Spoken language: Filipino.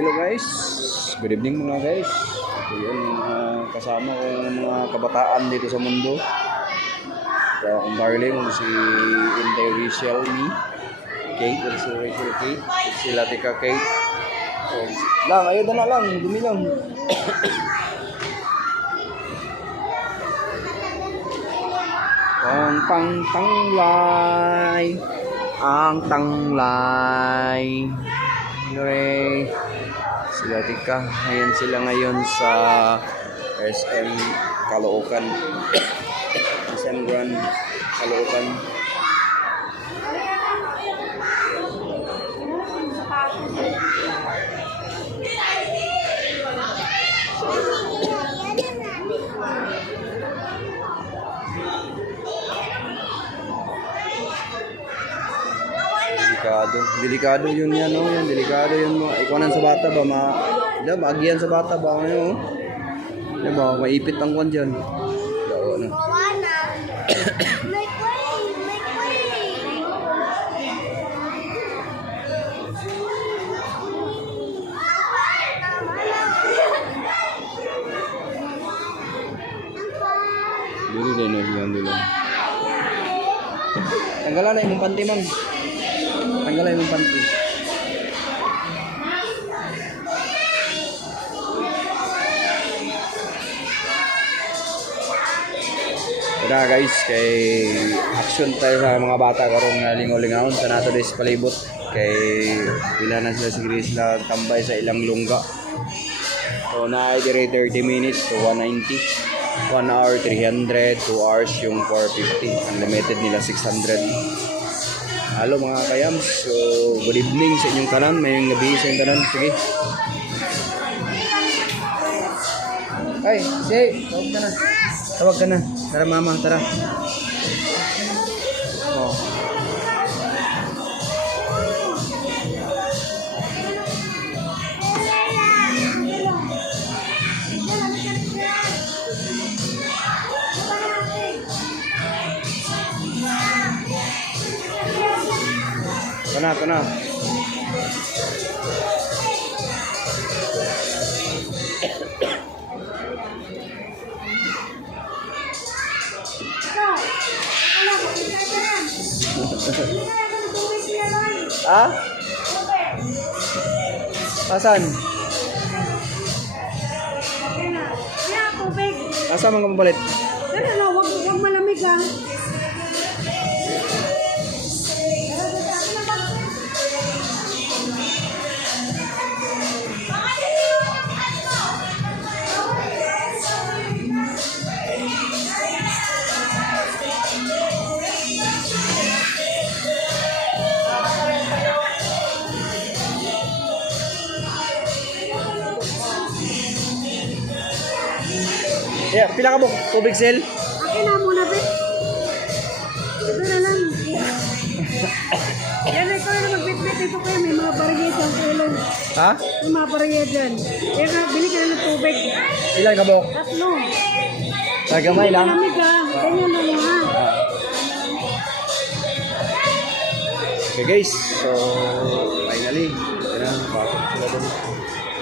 Hello guys, good evening mga guys. Ito yun yung kasama ko yung mga kabataan dito sa mundo. Kaya kung Barley, kung si Inday Rachel, me, Kate, si Rachel Kate, si Latika Kate. Lang, ayun na lang, dumi lang. Ang tanglay, ang tanglay. Anyway, sila Tika, ayan sila ngayon sa SM Caloocan. SM Grand Caloocan. Delikado yun yan, no? Yan, delikado yun mo. Ikaw sa bata ba? Maagiyan sa bata ba? Ano? Yan ba? Maipit ang kwan dyan. Dawa na. Dili din, no? Silang dili. Tanggalan na yung panty, ma'am. Tanggalan yung panty. Kaya guys, kay action tayo sa mga bata karong lingaw-lingawon sa nato des palibot. Kay pila na sila siguro sila tambay sa ilang lungga. So na dire 30 minutes to 190. 1 hour 300, 2 hours yung 450. Unlimited nila 600. Hello mga kayams. So good evening sa inyong kanan. Mayong gabi sa inyong kanan. Sige. Ay, sige. Tawag ka na. Tawag ka na. Tara mama, tara. Oh. Kana. Ah? Asan? Asa mga mabalit? Wag malamig ah. Yeah, pila ka mo? Tubig sel? Akin na muna, be. Ito na lang. Yan, ikaw na magbitbit. Ito kayo, may mga barya dyan. Ha? May mga barya dyan. Kaya bili ka na ng tubig. Ilan ka mo? 3. Nagamay lang? Malamig ah. Ganyan na lang ha. Okay guys, so finally, pasok sila doon.